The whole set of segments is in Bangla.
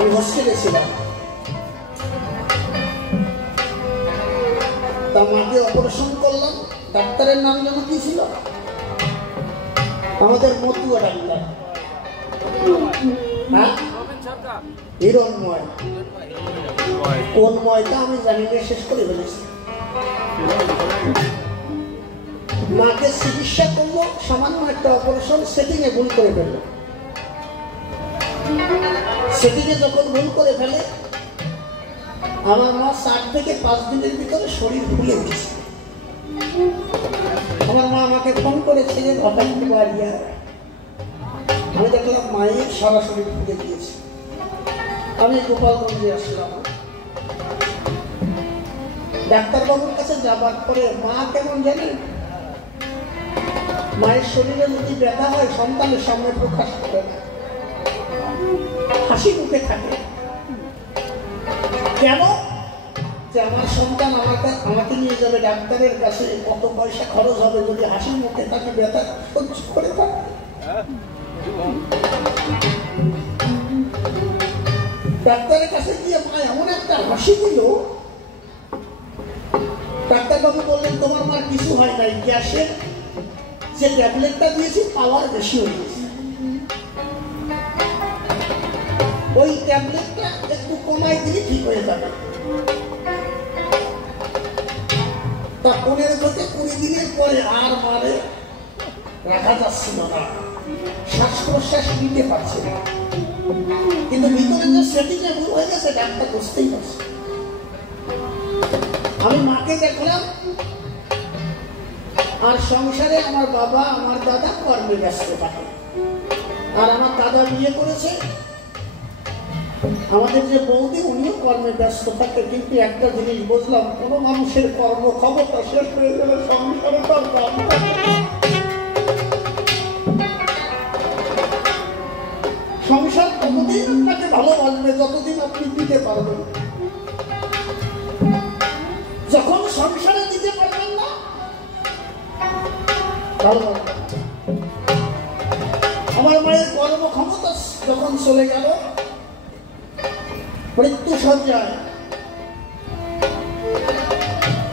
আমি হোস্টেলে ছিলাম। তা মাকে অপারেশন করলাম। ডাক্তারের নাম যেন কি ছিল? আমাদের মতুয়া ডাক্তার, হ্যাঁ, হিরণময়। কোন ময়টা আমি জানি না, শেষ করে ফেলেছি। মাকে চিকিৎসা করলো, সামান্য একটা অপারেশন সেটিংয়ে ভুল করে ফেললো। সেটিংয়ে যখন ভুল করে ফেলে, আমার মা 4 থেকে 5 দিনের ভিতরে শরীর ফুলে উঠেছে। আমার মা আমাকে ফোন করেছে যে হঠাৎ বাড়িয়া। আমি দেখলাম মায়ের সারা শরীর ফুলে গিয়েছে। আমি গোপালগঞ্জে আসলাম। ডাক্তারবাবুর কাছে যাবার পরে মা কেমন জানেন, মায়ের শরীরে যদি ব্যথা হয় সন্তানের সামনে প্রকাশ করে না, হাসি মুখে থাকে। কেন? যে আমার সন্তান আমাকে নিয়ে যাবে ডাক্তারের কাছে, কত পয়সা খরচ হবে, যদি হাসি মুখে তাকে ব্যথা সহ্য করে থাকে। ডাক্তারের কাছে গিয়ে মা এমন একটা হাসি দিল, ডাক্তারবাবু বললেন তোমার মার কিছু হয় নাই, গ্যাসের যে ট্যাবলেটটা দিয়েছি পাওয়ার বেশি হয়ে গেছে, ওই ট্যাবলেটটা একটু কমাই দিলে ঠিক হয়ে যাবে। তা 15 থেকে 20 দিনের পরে আর মারে রাখা যাচ্ছিল না, শ্বাস প্রশ্বাস নিতে পারছে না। কিন্তু ভিতরে যে সেটিংটা ভুল হয়ে গেছে ডাক্তার বুঝতেই পারছে। আমি মাকে দেখলাম, আর সংসারে আমার বাবা আমার দাদা কর্মে ব্যস্ত থাকে। আর আমার দাদা বিয়ে করেছে, আমাদের যে বৌদি উনিও কর্মে ব্যস্ত থাকে। কিন্তু একটা জিনিস বুঝলাম, কোনো মানুষের কর্ম ক্ষমতা শেষ হয়ে গেলে সংসারে তার কাম থাকে। সংসার ততদিন আপনাকে ভালোবাসবে যতদিন আপনি দিতে পারবেন। যখন সংসারে দিতে পারবেন না, আমার মায়ের কর্মক্ষমতা যখন চলে গেল, মৃত্যু সজ্জায়,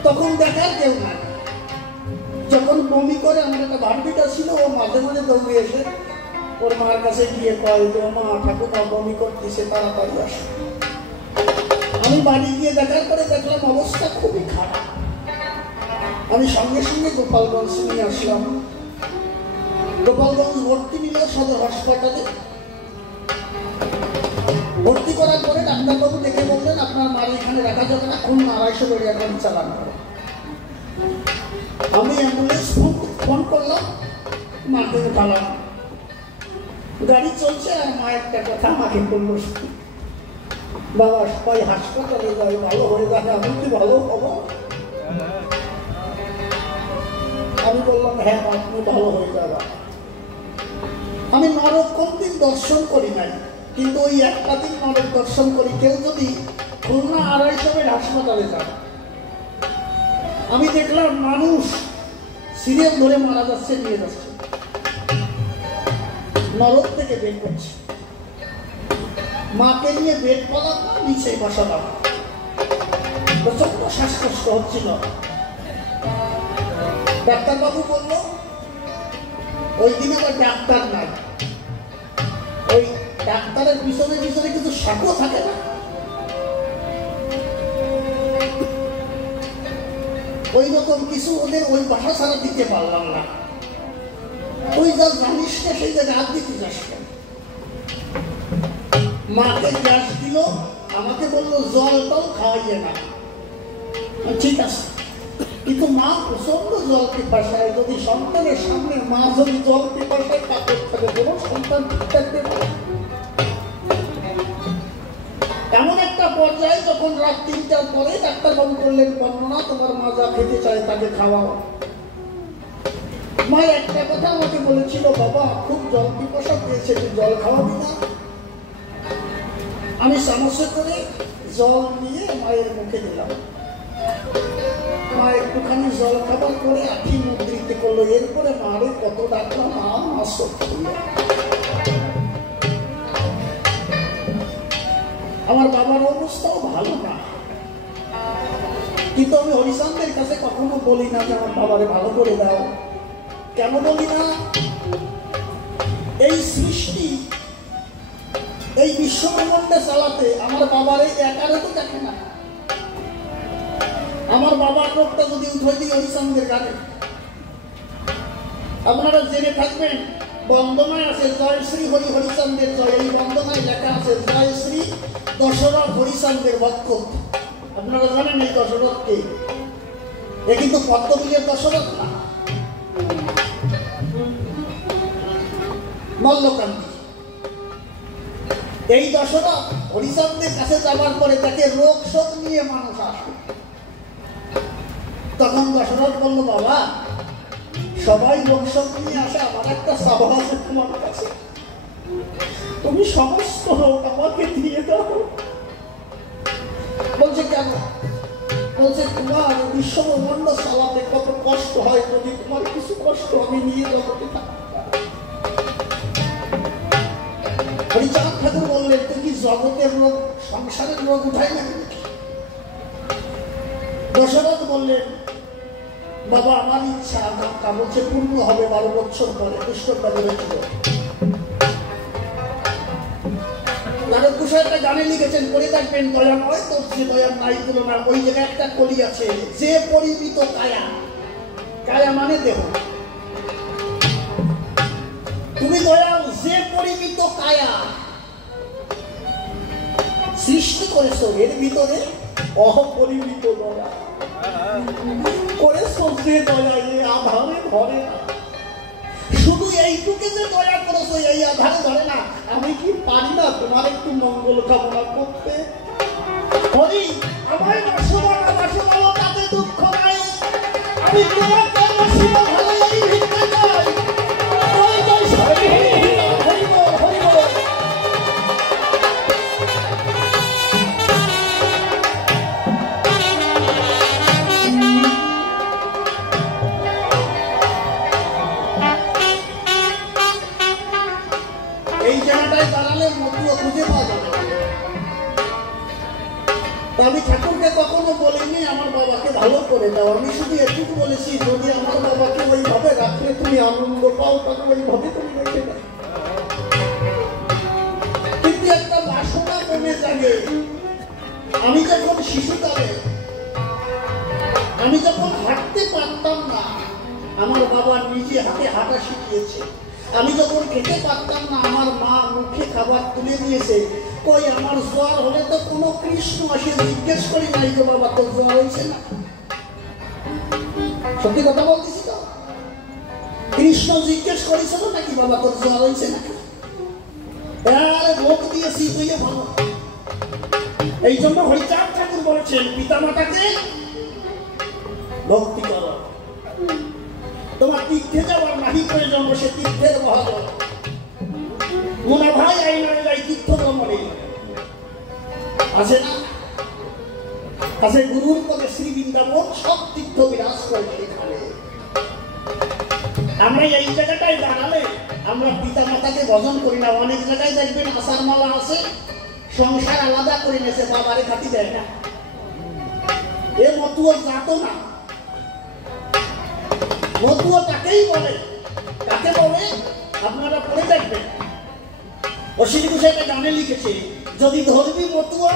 তখন দেখার কেউ না। যখন বমি করে, আমার একটা ভান্ডিটা ছিল, ও মাঝে মাঝে দৌড়ে এসে ওর মার কাছে গিয়ে কয় যে মা ঠাকুমা বমি করতেছে, তাড়াতাড়ি আসে। আমি বাড়ি গিয়ে দেখার পরে দেখলাম অবস্থা খুবই খারাপ। আমি সঙ্গে সঙ্গে গোপালগঞ্জ নিয়ে আসলাম। গোপালগঞ্জ ভর্তি নিল সদর হাসপাতালে। ভর্তি করার পরে ডাক্তারবাবু দেখে বললেন আপনার মার এখানে রাখা যাবে না, খুন 250 বেড়ে এখন চালান করে। আমি অ্যাম্বুলেন্স ফোন করলাম, মাকে উঠালাম। গাড়ি চলছে, আর মা একটা কথা আমাকে বলল, বাবা সবাই হাসপাতালে যায়, ভালো হয়ে যাবে, আমি কি ভালো হবো? আমি বললাম হ্যাঁ আপনি ভালো হয়ে যাবে। আমি নরক কোনদিন দর্শন করি নাই, কিন্তু ওই একটা দিন নরক দর্শন করি। কেউ যদি খুলনা 250 বেড হাসপাতালে যায়, আমি দেখলাম মানুষ সিরিয়াল ধরে মারা যাচ্ছে, নিয়ে যাচ্ছে, নরক থেকে বের করছে। মাকে নিয়ে বেড পড়ার না, নিচে বসালাম, প্রচন্ড শ্বাসকষ্ট হচ্ছিল। ডাক্তারবাবু বলল ওই দিন আবার ডাক্তার নাই, ওই ডাক্তারের পিছনে পিছনে কিছু সাঁকো থাকে না, ওই রকম কিছু ওদের ওই বাসা ছাড়া দিতে পারলাম না। ওই যা জানিস না সেই জায়গায় হাত দিতে যাস না। মাকে গ্যাস দিল, আমাকে বললো জলটাও খাওয়াইয়ে না। ঠিক আছে, কিন্তু মা প্রচন্ড জল পিপাসায়, যদি সন্তানের সামনে মা যদি জল পিপাসায় কাপড় থাকে, কোনো সন্তান ঠিক থাকতে পারে। এমন একটা পর্যায়ে যখন রাত 3টার পরে ডাক্তারবাবু করলেন বর্ণনা, তোমার মা যা খেতে চায় তাকে খাওয়াও। মা একটা কথা আমাকে বলেছিল, বাবা খুব জল পিপাসা পেয়েছে, তুই জল খাওয়াবি না? আমি চামচে করে জল নিয়ে মায়ের মুখে দিলাম। মা একটুখানি জল খাবার করে আখি মুদ্রিত করলো। এরপরে মারে কত ডাকলাম, আমার বাবার অবস্থাও ভালো না, কিন্তু আমি হরিচাঁদের কাছে কখনো বলি না যে আমার বাবারে ভালো করে দাও। কেন বলি না? এই সৃষ্টি, এই বিশ্বব্রহ্মাণ্ডে চালাতে আমার বাবারে একারে তো দেখে না। আমার বাবার রোগটা যদি উঠে দিই হরিচাঁদের গানে, আপনারা জেনে থাকবেন বন্দনায় আছে জয় শ্রী হরি হরিচাঁদের জয়। এই বন্দনায় লেখা আছে জয় শ্রী দশরথ হরিচাঁদের ভক্ত। আপনারা জানেন এই দশরথকে? এ কিন্তু পদ্মবিলের দশরথ না, মল্লকান্তি। এই দশরথ হরিচাঁদের কাছে যাবার পরে তাকে রোগ শোক নিয়ে মানুষ আসে। তখন দশরথ বলল, বাবা সবাই রোগ শোক নিয়ে আসে, আমার একটা স্বভাব আছে তোমার কাছে, তুমি সমস্ত রোগ আমাকে দিয়ে দাও। বলছে কেন? বলছে তোমার বিশ্বব্রহ্মাণ্ড চালাতে কত কষ্ট হয়, যদি তোমার কিছু কষ্ট আমি নিয়ে জগতে থাকতাম। হরিচাঁদ ঠাকুর বললেন, তুই কি জগতের রোগ সংসারের রোগ উঠাই না? দশরথ বললেন, বাবা আমার ইচ্ছা আকাঙ্ক্ষা বলছে পূর্ণ হবে 12 বছর পরে। কৃষ্ণকালী হয়েছিল। একটা গানে লিখেছেন, পড়ে থাকবেন, দয়া নয় তোর যে দয়া নাই তুলনা। ওই জায়গায় একটা কলি আছে, যে পরিমিত কায়া, কায়া মানে দেহ, তুমি দয়াল যে পরিমিত কায়া সৃষ্টি করেছ, এর ভিতরে অপরিমিত দয়া করেছ, যে দয়া এ আধারে ধরে না। শুধু এইটুকে যে দয়া করেছো এই আধারে ধরে না। আমি কি পারি না তোমার একটু মঙ্গল কামনা করতে? হরি আমায় বাসবানা বাসবানো, তাতে দুঃখ নাই। আমি তোমাকে বাসিব ভালো, এই ভিক্ষা চাই। এই জায়গাটায় দাঁড়ালে মতুয়া খুঁজে পাওয়া যাবে। আমি ঠাকুরকে কখনো বলিনি আমার বাবাকে ভালো করে দাও। আমি শুধু এটুকু বলেছি, যদি আমার বাবাকে ওইভাবে রাখলে তুমি আনন্দ পাও, তাকে ওইভাবে তুমি রেখে দাও। কিন্তু একটা বাসনা মনে জাগে। আমি যখন শিশুকালে, আমি যখন হাঁটতে পারতাম না, আমার বাবা নিজে হাতে হাঁটা শিখিয়েছে। আমি যখন খেতে পারতাম না, আমার মা মুখে খাবার তুলে দিয়েছে। কই আমার জ্বর হলে তো কোনো কৃষ্ণ আসে জিজ্ঞেস করি নাই যে বাবা তোর জ্বর হয়েছে না। সত্যি কথা বলতেছি তো? কৃষ্ণ জিজ্ঞেস করেছিল নাকি বাবা তোর জ্বর হয়েছে নাকি? ভোগ দিয়েছি তুই ভালো। এই জন্য হরিচাঁদ ঠাকুর বলেছেন, পিতা মাতাকে ভক্তি করো। তোমার তীর্থে যাওয়ার নাহি প্রয়োজন, সে তীর্থের মহাজন। মুনা ভাই আইনারে যাই তীর্থ ভ্রমণে আছে না? আছে গুরুর পদে শ্রী বৃন্দাবন, সব তীর্থ বিরাজ করে এখানে। আমরা এই জায়গাটায় দাঁড়ালে আমরা পিতা মাতাকে ভজন করি না। অনেক জায়গায় দেখবেন আষাঢ় মালা আছে, সংসার আলাদা করে নিয়েছে, বাবারে খাতি দেয় না। এ মতুয়া জাতো না। মতুয়া তাকেই বলে। কাকে বলে আপনারা পড়ে দেখবেন। অশ্বিনী ঘোষ একটা গানে লিখেছে, যদি ধরবি মতুয়া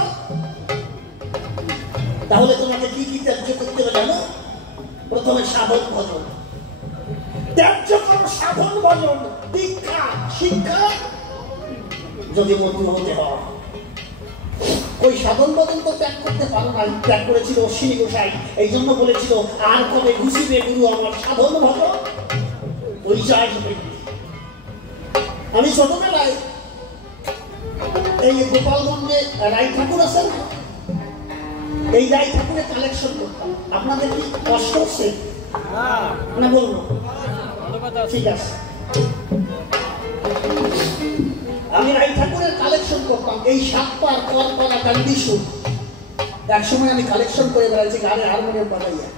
তাহলে তোমাকে কি কি ত্যায্য করতে হবে জানো? প্রথমে সাধন ভজন, ত্যায্য করো সাধন ভজন, দীক্ষা শিক্ষা যদি মতুয়া হতে হয়। ওই সাধন ভজন তো ত্যাগ করতে পারো না, ত্যাগ করেছিল অশ্বিনী গোসাই। এই জন্য বলেছিল, আর কবে ঘুষিবে গুরু আমার সাধন ভজন পরিচয় হবে। আমি ছোটবেলায় এই গোপালগঞ্জে রায় ঠাকুর আছেন, এই রায় ঠাকুরের কালেকশন করতাম। আপনাদের কি কষ্ট হচ্ছে না বলবো? ঠিক আছে, আমি রায় ঠাকুরের কালেকশন করতাম। এই সাতপার কর করা কান্দি সুর এক সময় আমি কালেকশন করে বেড়াচ্ছি গানে হারমোনিয়াম বাজাইয়া।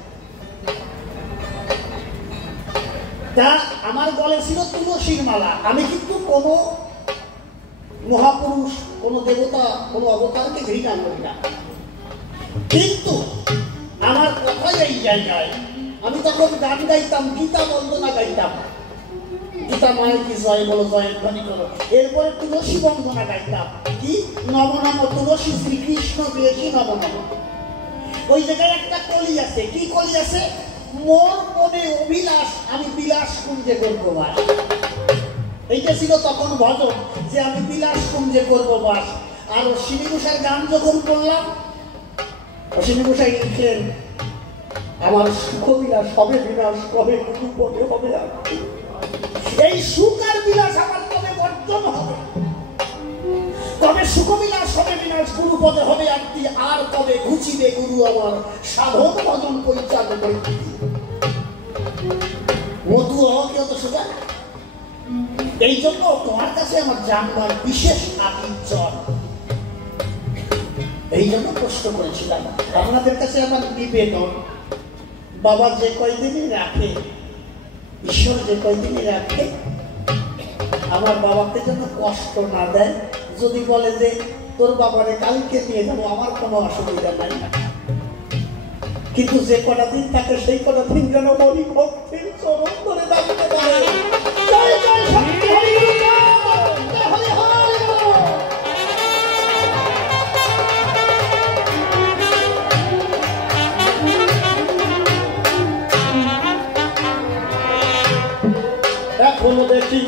তা আমার গলে ছিল তুলসীর মালা। আমি কিন্তু কোনো মহাপুরুষ, কোনো দেবতা, কোনো অবতারকে ঘৃণা করি না, কিন্তু আমার কথাই এই জায়গায় আমি তখন গান গাইতাম, গীতা বন্দনা গাইতাম, গীতা মায়ের কি জয় বলো, জয়ের ধ্বনি করো। এরপরে তুলসী বন্দনা গাইতাম, কি নম নম তুলসী শ্রীকৃষ্ণ পেয়েছি নম নম। ওই জায়গায় একটা কলি আছে, কি কলি আছে? মোর মনে অভিলাষ আমি বিলাস কুঞ্জে করবো বাস। এইটা ছিল তখন ভজন, যে আমি বিলাস কুঞ্জে করবো বাস। আর অশ্বিনী ঘোষার গান যখন করলাম, অশ্বিনী ঘোষাই লিখেন, আমার সুখ বিলাস হবে বিনাশ, কবে কুটু পদে হবে আর এই সুখ আর বিলাস আমার কবে বর্জন হবে, কবে সুখ বিলাস হবে বিনাশ, গুরু পদে হবে আরতি, আর কবে ঘুচিবে গুরু আমার সাধন ভজন পরিচালনা করতে। মধু হওয়া তো সোজা। এই জন্য তোমার কাছে আমার জানবার বিশেষ আকিঞ্চন, এই জন্য প্রশ্ন করেছিলাম। আপনাদের কাছে আমার নিবেদন, বাবা যে কয়দিনই রাখে, ঈশ্বর যে কয়দিনই রাখে, আমার বাবাকে যেন কষ্ট না দেয়। যদি বলে যে তোর বাবারে কালকে নিয়ে যাবো, আমার কোনো অসুবিধা নাই, কিন্তু যে কটা দিন থাকে সেই কটা দিন যেন হরি ভক্তির চরণ ধরে দাঁড়াতে পারে। জয় জয় শক্তি হরি হরি হরি। এখনো দেখি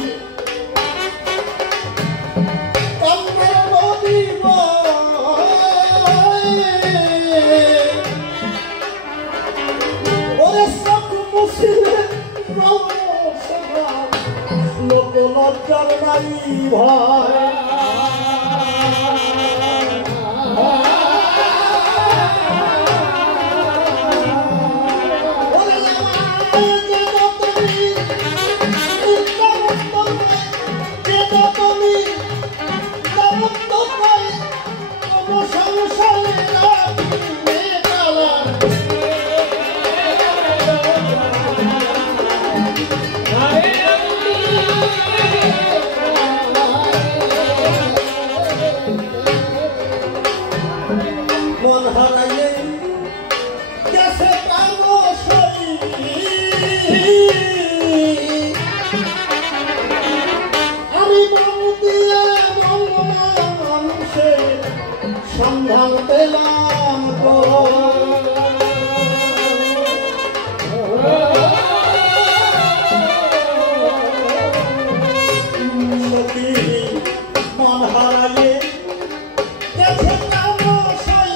লোক লজ্জার নাই ভয়, সন্ধান পেলাম মন হারাইয়ে গেছে তামসাই,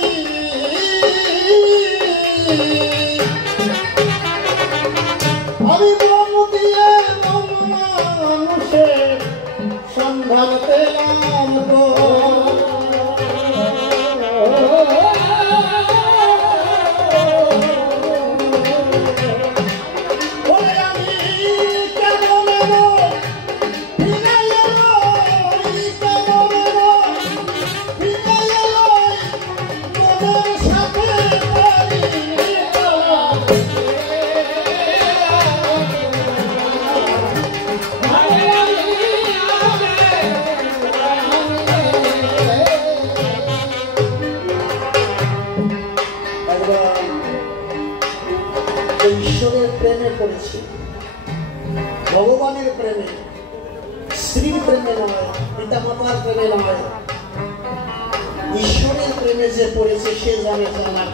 আমি মন দিয়ে মানুষের সন্ধান পেলাম গো। ঈশ্বরের প্রেমে পড়েছি, ভগবানের প্রেমে, স্ত্রীর প্রেমে নয়, পিতা মাতার প্রেমে নয়, ঈশ্বরের প্রেমে যে পড়েছে সে জানে জানা।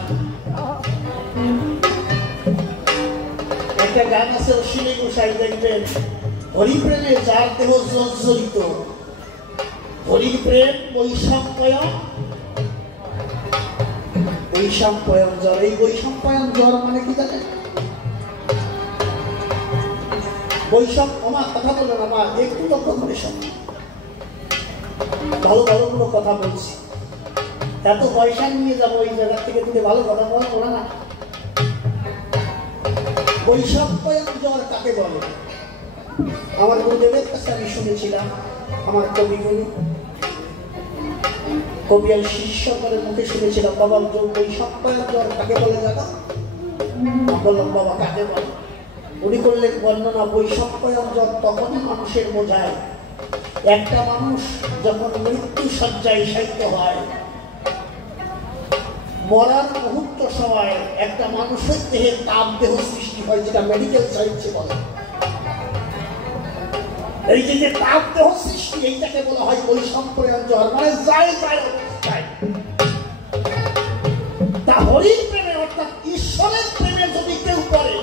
একটা গান আছে অশ্বিনী ঘোষাই, দেখবেন, হরি প্রেমে যার দেহ জর্জরিত, হরির প্রেম বৈষম্যয়ন, বৈষম্যয়ন জ্বর। এই বৈষম্যয়ন জ্বর মানে কি জানেন? বৈষম্য, আমার কথা বলো না মা, একটু লক্ষ্য করে শোনো, ভালো ভালো কোনো কথা বলছি, এত পয়সা নিয়ে যাবো ওই জায়গা থেকে, তুমি ভালো কথা বলো না। বৈষম্যয়ন জ্বর কাকে বলে? আমার গুরুদেবের কাছে আমি শুনেছিলাম, আমার কবিগুরু কবি আর শিষ্য করে মুখে শুনেছিলাম, বাবা বৈষম্যয়ন জ্বর কাকে বলে জানো? বললাম বাবা কাকে বলে? উনি করলেন বর্ণনা, বৈষম্যয়ন জ্বর তখনই মানুষের বোঝায় একটা মানুষ যখন মৃত্যু শয্যায় শায়িত হয়, মরার মুহূর্ত সময় একটা মানুষের দেহে তাপ দেহ সৃষ্টি হয়, যেটা মেডিকেল সায়েন্সে বলে। এই যে তাপ দেহ সৃষ্টি, এইটাকে বলা হয় বৈষম্যয়ন জ্বর, মানে যায় যায় অবস্থায়। তা হরির প্রেমে অর্থাৎ ঈশ্বরের প্রেমে যদি কেউ করে,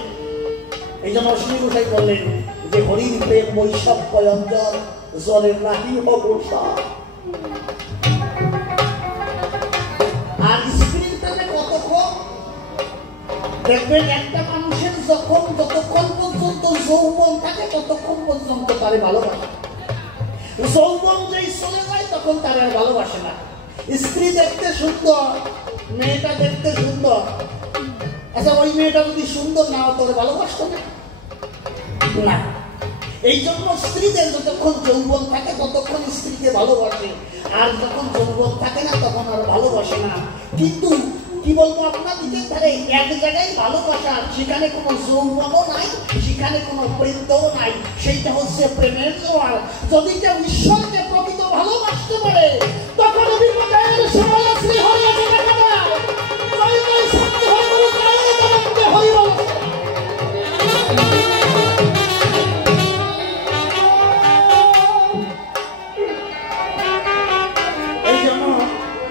এই জন্য শ্রী গোসাই বললেন যে হরির প্রেম বৈষম্যয়ন জ্বর, জ্বরের নাহি অবসা। আর স্ত্রীর প্রেমে কতক্ষণ দেখবেন, একটা মানুষের যতক্ষণ পর্যন্ত যৌবন থাকে ততক্ষণ পর্যন্ত তারে ভালোবাসে। যৌবন যেই চলে যায় তখন তার আর ভালোবাসে না। স্ত্রী দেখতে সুন্দর, মেয়েটা দেখতে সুন্দর, আচ্ছা ওই মেয়েটা যদি সুন্দর না হতো ভালোবাসতো না। এই জন্য স্ত্রীদের যতক্ষণ যৌবন থাকে ততক্ষণ স্ত্রীকে ভালোবাসে, আর যখন যৌবন থাকে না তখন আর ভালোবাসে না। কিন্তু কি বলবো আপনাদেরকে, তাহলে এক জায়গায় ভালোবাসা, সেখানে কোনো যৌবনও নাই, সেখানে কোনো বৃদ্ধও নাই, সেইটা হচ্ছে প্রেমের জোয়ার। যদি কেউ ঈশ্বরকে প্রকৃত ভালোবাসতে পারে তখন বিপদের সময় শ্রী হরি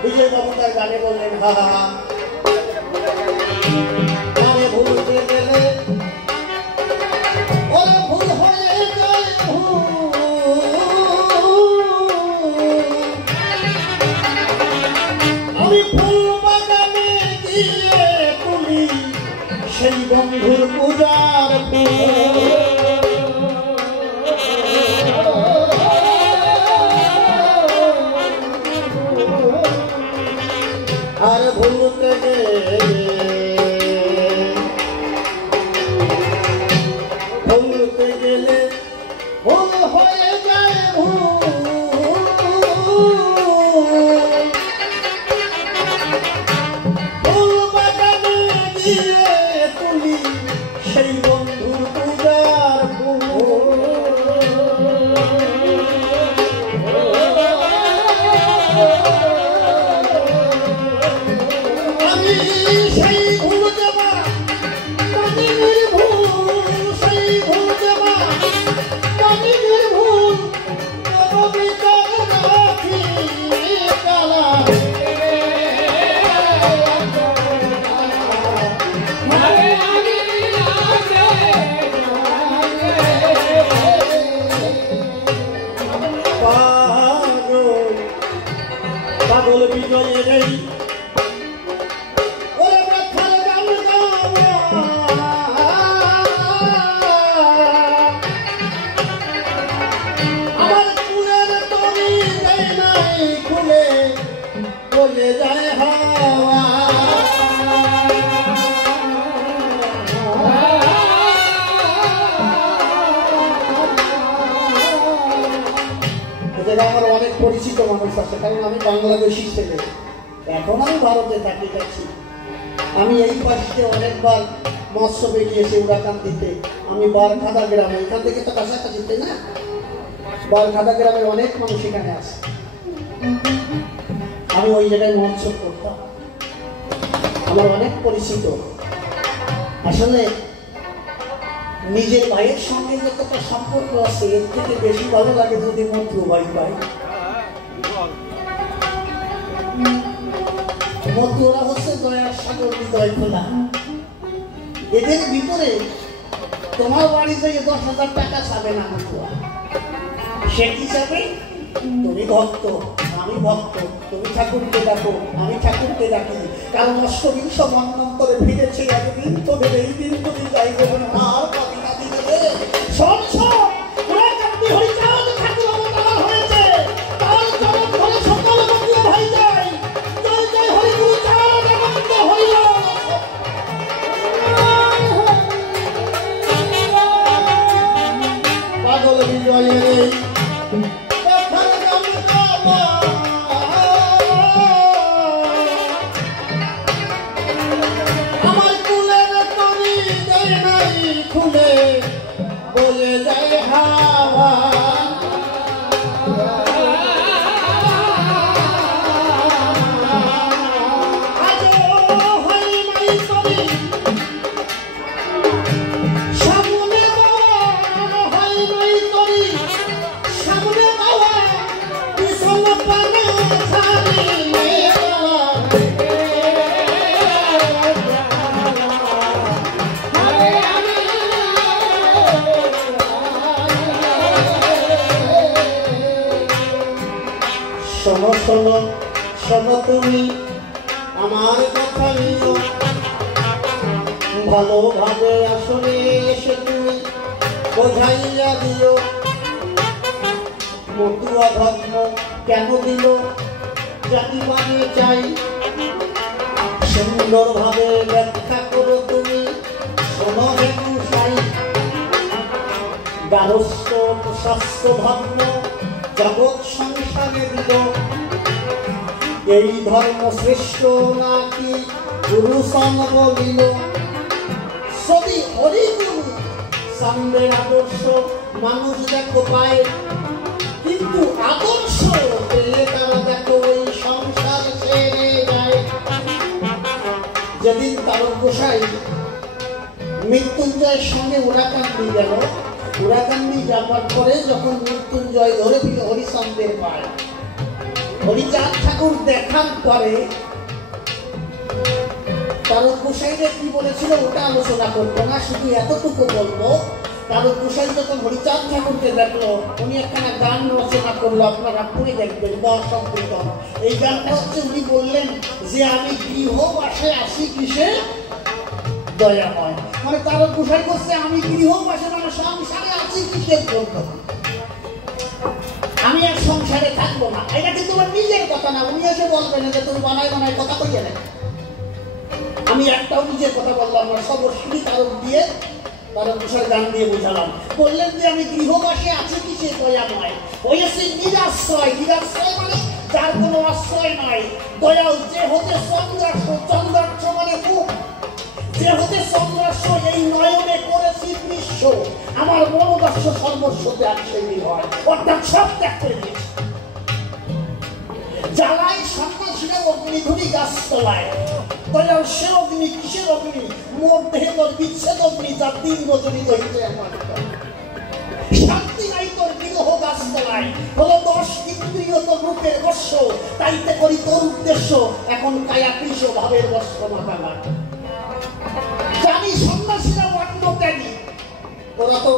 বিজয় বাবু তার গানে বললেন, হা হা হা গানে ভুলতে গেলে ওরা ভুল হয়ে যায়, আমি ফুল বাগানে গিয়ে তুলি সেই বন্ধুর পূজার আর ভুলতে গেলে ভুল হয়ে যায়, ভুল বাগানে গিয়ে তুলি সেই বন্ধুর পূজার পাগল বিজয়ের এই আমার কুলের তরি দেয় নাই খুলে বলে যায় হাওয়া। আমার অনেক পরিচিত মানুষ আছে, কারণ আমি বাংলাদেশি ছেলে, এখন আমি ভারতে থাকি যাচ্ছি। আমি এই পাশে অনেকবার মৎস্যবে গিয়েছি, উড়াকান্দিতে। আমি বারখাদা গ্রামে, এখান থেকে তো কাছাকাছিতে না, বারখাদা গ্রামের অনেক মানুষ এখানে আছে। আমি ওই জায়গায় মৎস্য করতাম, আমার অনেক পরিচিত। আসলে নিজের ভাইয়ের সঙ্গে যতটা সম্পর্ক আছে, এর থেকে বেশি ভালো লাগে যদি মন্ত্র ভাই পাই। মন্ত্ররা হচ্ছে দয়ার সাগর, হৃদয় খোলা। এদের ভিতরে তোমার বাড়িতে 10,000 টাকা চাবে না মন্ত্ররা। সে কি চাবে? তুমি ভক্ত, আমি ভক্ত, তুমি ঠাকুরকে ডাকো, আমি ঠাকুরকে ডাকি। কারণ অষ্টবিংশ মন্বন্তরে ফিরেছে একদিন, তো এই দিন তুমি যাই বলুন আর কবি কাঁদি দেবে। শোন শোন, ঠাকুর অবতার হয়েছে, তার চরণ ধরে সকল বন্ধু ভাই যায়। জয় জয় হরি গুরু চাঁদ আনন্দ হইল। পাগল বিজয়ের আমার কুলের তরি দেয় নাই তুমি আমার কথা নিও, ভালোভাবে আসলে এসে তুমি বোঝাইয়া দিও। মতুয়া ধর্ম কেন দিল জাতি মানে চাই, সুন্দরভাবে ব্যাখ্যা করো তুমি শোনো হে গোসাই। গারস্থ স্বাস্থ্য ধর্ম জগৎ সংসারে দিল, এই ধর্ম শ্রেষ্ঠ নাকি গুরুসন বলিল। যদি হরিগুরু সামনের আদর্শ মানুষ দেখো পায়, কিন্তু আদর্শ পেলে তারা দেখো এই সংসার ছেড়ে যায়। যেদিন তারক গোসাই মৃত্যুঞ্জয়ের সঙ্গে উড়াকান্দি গেল, উড়াকান্দি যাবার পরে যখন মৃত্যুঞ্জয় ধরে দিল হরিচন্দ্রের পায়, হরিচাঁদ ঠাকুর দেখার পরে তারক গোসাইকে কি বলেছিল ওটা আলোচনা করবো না, শুধু এতটুকু বলবো। তারক গোসাই যখন হরিচাঁদ ঠাকুরকে দেখলো, উনি একখানা গান রচনা করলো, আপনারা পড়ে দেখবেন বর্ষকৃতন। এই গানটা হচ্ছে উনি বললেন যে আমি গৃহবাসে আসি কিসে দয়াময়। মানে তারক গোসাই করছে আমি গৃহবাসে মানে সংসারে আছি কিসের জন্য, আমি আর সংসারে থাকবো না। এটা কিন্তু আমার নিজের কথা না, উনি এসে বলবেন যে তুমি বানায় বানায় কথা কইয়ে নেন। আমি একটাও নিজের কথা বললাম না, সবশ্রী তারক দিয়ে তারক গোসাই গান দিয়ে বোঝালাম। বললেন যে আমি গৃহবাসে আছি কিসে দয়াময়, হয়েছে নিরাশ্রয়। নিরাশ্রয় মানে যার কোনো আশ্রয় নাই। দয়াল যে হতে চন্দ্রাস্য, চন্দ্রাস্য মানে মুখ, যে হতে চন্দ্রাস্য এই নয়নে করেছি দৃশ্য, আমার মনোদর্শ সর্বস্ব ত্যাগ সেই হয়, অর্থাৎ সব ত্যাগ করে দিয়েছে। জ্বালায় সন্ন্যাসীরা অগ্নিধূলি গাছ তলায়, দয়াল সে অগ্নি কিসের অগ্নি, মোর দেহে তোর বিচ্ছেদ অগ্নি, যার দিন রজনী হইতে আমার শান্তি নাই তোর বিরহ গাছ তলায়। হলো 10 ইন্দ্রিয় তোর রূপের বর্ষ, তাইতে করি তোর উদ্দেশ্য, এখন কায়া কৃষ ভাবের বর্ষ মাথা। জানি সন্ন্যাসীরা অন্ন ত্যাগী, ওরা তো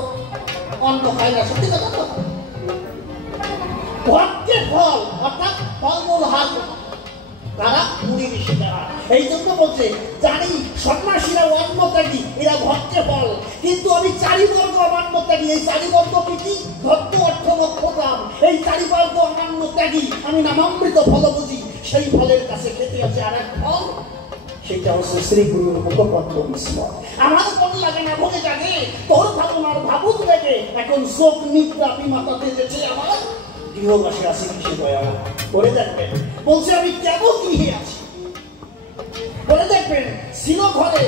অন্ন খায় না, সত্যি কথা তো। ভক্তের ফল অর্থাৎ ফলমূল হাত তারা মুড়ি ঋষি তারা। এই জন্য বলছে জানি সন্ন্যাসীরা অন্ন ত্যাগী, এরা ভক্তের ফল। কিন্তু আমি চারিবর্গ অমান্য ত্যাগী। এই চারিবর্গ কি? ভক্ত অর্থ মোক্ষধাম। এই চারিবর্গ অমান্য ত্যাগী, আমি নামামৃত ফল বুঝি। সেই ফলের কাছে খেতে আছে আর এক ফল, সেটা হচ্ছে শ্রী গুরুর মুখপদ্ম বিস্ময়। আমার মন লাগে না ভোগে জাগে, তোর ভাবনার ভাবুক লাগে, এখন শোক নিদ্রা বিমাতাতে যেছে আমার গৃহবাসে আছি কিসে দয়া করে দেখবেন। বলছে আমি কেমন গৃহে আছি বলে দেখবেন। ছিল ঘরে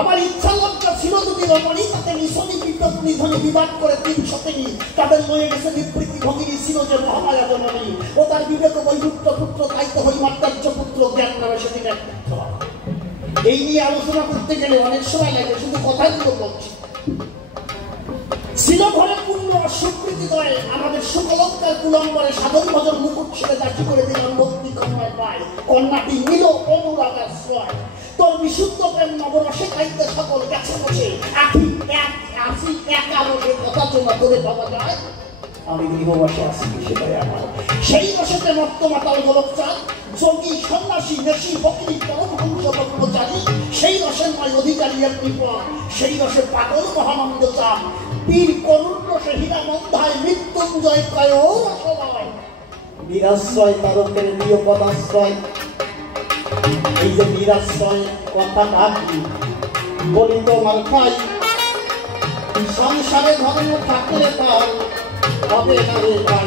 আমার ইচ্ছা লজ্জা ছিল যদি রমণী, তাতে নিশনি বিদ্যুৎ নিধনে বিবাদ করে 3 শতেনি তাদের লয়ে গেছে নিবৃত্তি ভগিনী ছিল যে মহামায়া জননী। ও তার বিবেক বৈরুক্ত পুত্র, তাই তো হরিমাত্রার্য পুত্র জ্ঞান নামে সেদিন এক পুত্র। এই নিয়ে আলোচনা করতে গেলে অনেক সময় লাগে, শুধু কথাগুলো বলছি। ছিল ঘরে পূর্ণ স্বীকৃতি দয়, আমাদের সুকলঙ্কার কুলম্বরে সাধন ভজন মুকুট ছেড়ে দাঁড়ি করে দিলাম ভক্তি কন্যায় পায়। কন্যাটি নিল অনুরাগার শ্রয়, তোর বিশুদ্ধ প্রেম নবরসে খাইতে সকল গেছে বসে। আখি এক আসি একা বসে কথা জমা করে পাওয়া যায়, আমি গৃহবাসে আসি সেটাই আমার। সেই বসেতে মত্ত মাতাল গোলক চাঁদ, যোগী সন্ন্যাসী নেশী বকরি পরমহংস ব্রহ্মচারী, সেই রসের নয় অধিকারী এক কৃপণ, সেই রসে পাগল মহানন্দ চাঁদ। বীর করুণ রসে হীরা মন্ধায় মৃত্যুঞ্জয় কয় ও রসময়। নিরাশ্রয় তারকের নিয় পদাশ্রয়। এই যে নিরাশ্রয় কথাটা কি বলি তোমার খাই, সংসারে ধর্ম থাকলে তার হবে না রে ভাই।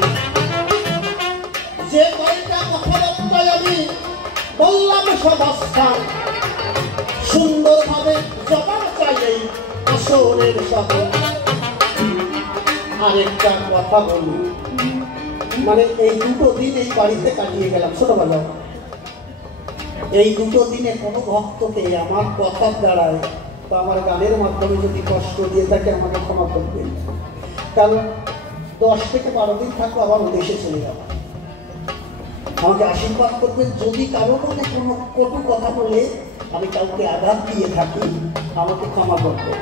যে কয়টা কথাবার্তায় আমি বললাম সবস্থান, সুন্দরভাবে জবাব চাই এই আসরের সাথে। আরেকটা কথা বলি, মানে এই 2 দিন এই বাড়িতে কাটিয়ে গেলাম ছোটবেলা। এই 2 দিনে কোনো ভক্তকে আমার কথার দ্বারায় বা আমার গানের মাধ্যমে যদি কষ্ট দিয়ে থাকে আমাকে ক্ষমা করবেন। কারণ 10 থেকে 12 দিন থাকবো আবার দেশে চলে যাবো। আমাকে আশীর্বাদ করবেন। যদি কারো মনে কোনো কটু কথা বলে আমি কাউকে আঘাত দিয়ে থাকি, আমাকে ক্ষমা করবেন।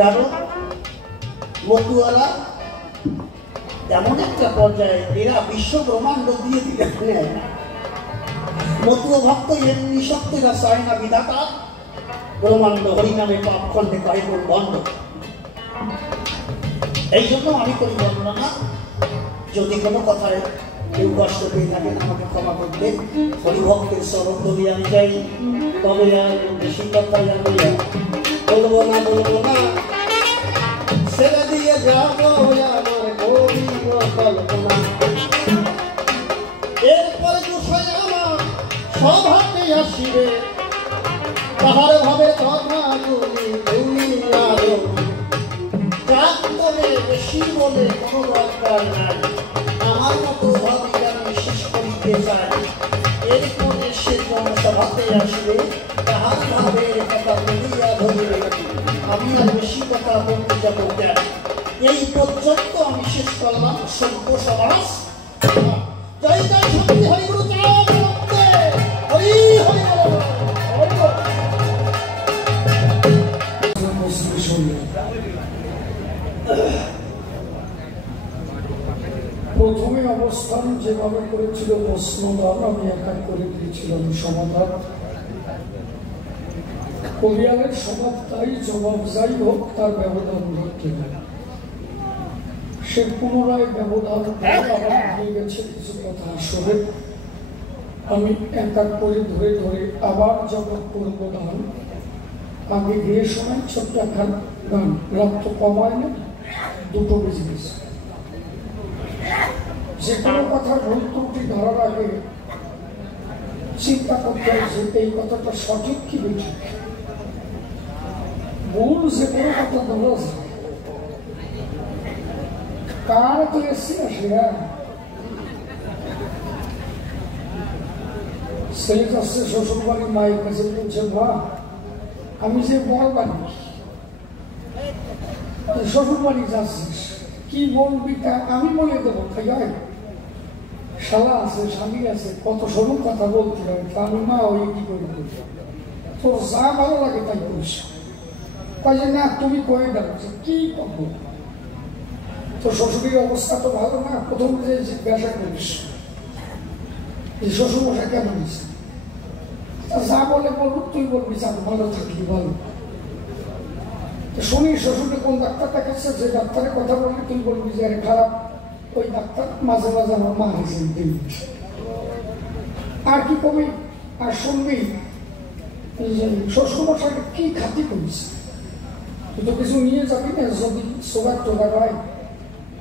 কারণ মতুয়ারা এমন একটা পর্যায়ে এরা বিশ্ব ব্রহ্মাণ্ড দিয়ে দিতে মতুয় ভক্ত এমনি শক্তিরা চায় না বিধাতা ব্রহ্মাণ্ড হরিনামে পাপ খণ্ডে কাহিবল বন্ধ। এই জন্য আমি করি বর্ণনা। যদি কোনো কথায় কেউ কষ্ট পেয়ে থাকেন আমাকে ক্ষমা করবে। হরিভক্তের শরণ যদি আমি যাই তবে আর বেশি কথাই আমি বলবো না ছেড়ে দিয়ে যাবো আমার গরিব কল্পনা। এরপরে দুশয় আমার সভাতে আসিবে তাহার ভাবে কথা তুমি বেশি বলে কোনো দরকার নাই। আমার মতো ভাবিকে আমি শেষ করিতে চাই। এরপরে সে জনসভাতে আসবে তাহার ভাবের কথা বলিয়া ধরিবে। আমি আর বেশি কথা বলতে যাব কেন? এই পর্যন্ত আমি শেষ করলাম সভ্য সমাজ। জয় জয় শক্তি হরিগুরু হরি হরি প্রথমে অবস্থান যেভাবে করেছিল প্রশ্নদান আমি একা করে দিয়েছিলাম সমাধান। কবিয়ালের স্বভাব তাই জবাব যাই হোক তার ব্যবধান ধরতে হবে। সে পুনরায় ব্যবধান আবার হয়ে গেছে কিছু কথা আসলে আমি একা করে ধরে ধরে আবার জবাব করবো দান। আগে গিয়ে শোনাই ছোট্ট একটা গান। রাত তো কমায় না, দুটো বেজে গেছে। যে কোনো কথা ভুল ত্রুটি ধরার আগে চিন্তা করতে হয় যে এই কথাটা সঠিক কি বেঠিক। ভুল যে কোনো কথা ধরা যায় কার তো এসছি আসে। ছেলে যাচ্ছে শ্বশুর বাড়ি মায়ের কাছে বলছে মা আমি যে বল বাড়ি শ্বশুর বাড়ি যাচ্ছিস কি বলবি তা আমি বলে দেবো। তাই হয় শালা আছে স্বামী আছে কত সরু কথা বলতে হবে তা আমি মা ওই কি করে তোর যা ভালো লাগে তাই করিস। কাজে না তুমি কয়ে দাঁড়াচ্ছ কি করবো তোর শ্বশুরের অবস্থা তো ভালো না। প্রথম যে জিজ্ঞাসা করিস এই শ্বশুর মশাই কেমন আছে যা বলে বলুক তুই বলবি যা ভালো থাকলি ভালো। শুনি শ্বশুরকে কোন ডাক্তার দেখাচ্ছে যে ডাক্তারের কথা বললে তুই বলবি যে খারাপ ওই ডাক্তার মাঝে মাঝে আমার মা হয়েছেন। আর কি কবি আর শুনবি শ্বশুর মশাইকে কি খাতি করিস তুই তো কিছু নিয়ে যাবি না। যদি সোগার টোগার হয়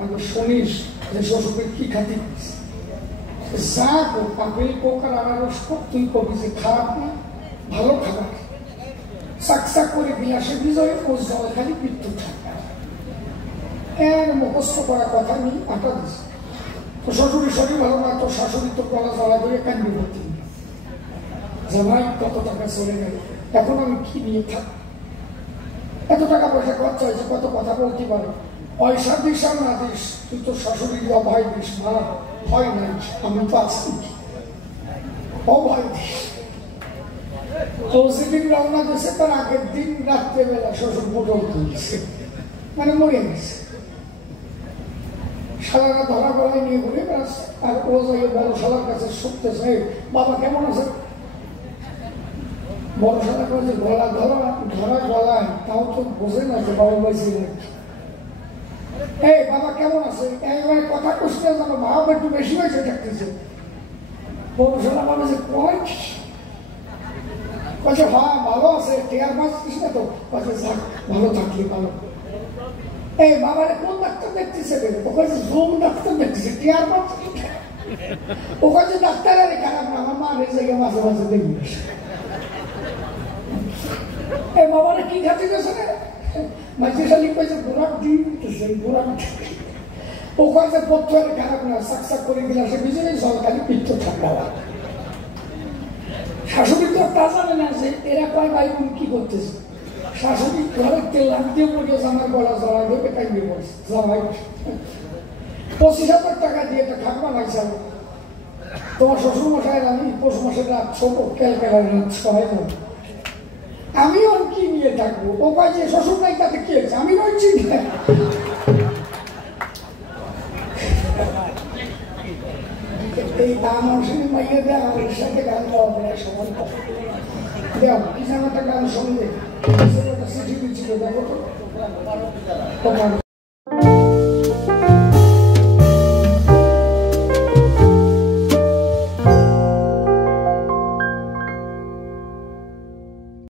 আমি শুনিস যে শ্বশুরকে কি খাতি করিস যা হোক আপেল কোক আর আনারস কোক তুই কবি যে খারাপ না ভালো খাবার চাকচাক করে বিলাসে বিজয় কোষ জল খালি মৃত্যু থাকা এর মুখস্থ করা কথা নিয়ে আটা দিচ্ছে। তো শ্বশুরের শরীর ভালো না তো শাশুড়ি তো গলা জ্বালা করে কান্দি করতে জামাই কত টাকা চলে গেল এখন আমি কি নিয়ে থাক এত টাকা পয়সা খরচা হয়েছে কত কথা বলতে পারো পয়সা দিস আর না দিস তুই তো শাশুড়ির অভয় দিস না ভয় নাই আমি তো আছি অভয় দিস। তো সেদিন রওনা দিয়েছে তার আগের দিন রাত্রেবেলা শ্বশুর মোটর তুলছে মানে মরে গেছে। শালারা ধরা গলায় নিয়ে ঘুরে বেড়াচ্ছে আর ও যাই বড় শালার কাছে শুনতেছে বাবা কেমন আছে। বড় শালা কাছে গলা ধরা গলায় তাও তো বোঝে না যে বাবা বাইসে এই বাবা কেমন আছে একেবারে কথা কষতে জানো বাবা একটু বেশি হয়েছে থাকতেছে। বড় শালা বাবা যে কয় কাছে হ্যাঁ ভালো আছে টেয়ার পাচ্ছিস না তো কাছে যাক ভালো থাকলি ভালো। এই বাবারে কোন ডাক্তার দেখতেছে ওখানে জুম ডাক্তার দেখতেছে টেয়ার পাচ্ছি ওখানে ডাক্তার আরে খারাপ না আমার মা রেজে গিয়ে মাঝে মাঝে দেখবি এই বাবারে কি খাতে গেছে না মাঝে শালি কয়েছে গোড়াক দিয়ে দিতেছে গোড়াক ওখানে পথরে খারাপ না সাকসাক করে গিলাসে ভিজে জল খালি পিত্ত ঠান্ডা হয়। শাশুড়ি তো তা জানে না যে এরা কয় ভাই বোন কি করতেছে। শাশুড়ি ঘরের তেল লাগতে পড়ে আমার গলা জড়া দেবে কাইবে বলছে জামাই 25,000 টাকা দিয়ে একটা খাকমা লাগছে তোমার শ্বশুর মশাই আমি পৌষ মাসের রাত ছোট ক্যালকালার রাত সবাই যাবো আমি ওর কি নিয়ে থাকবো ও কয় যে শ্বশুর নাই তাতে কি হয়েছে আমি রয়েছি এই দাম অংশে মাইয়ে দেয় আর এর সাথে গান গাওয়া প্রায় সমান দেও কি একটা গান শুনবে চিঠি দিচ্ছিল দেখো তো তোমার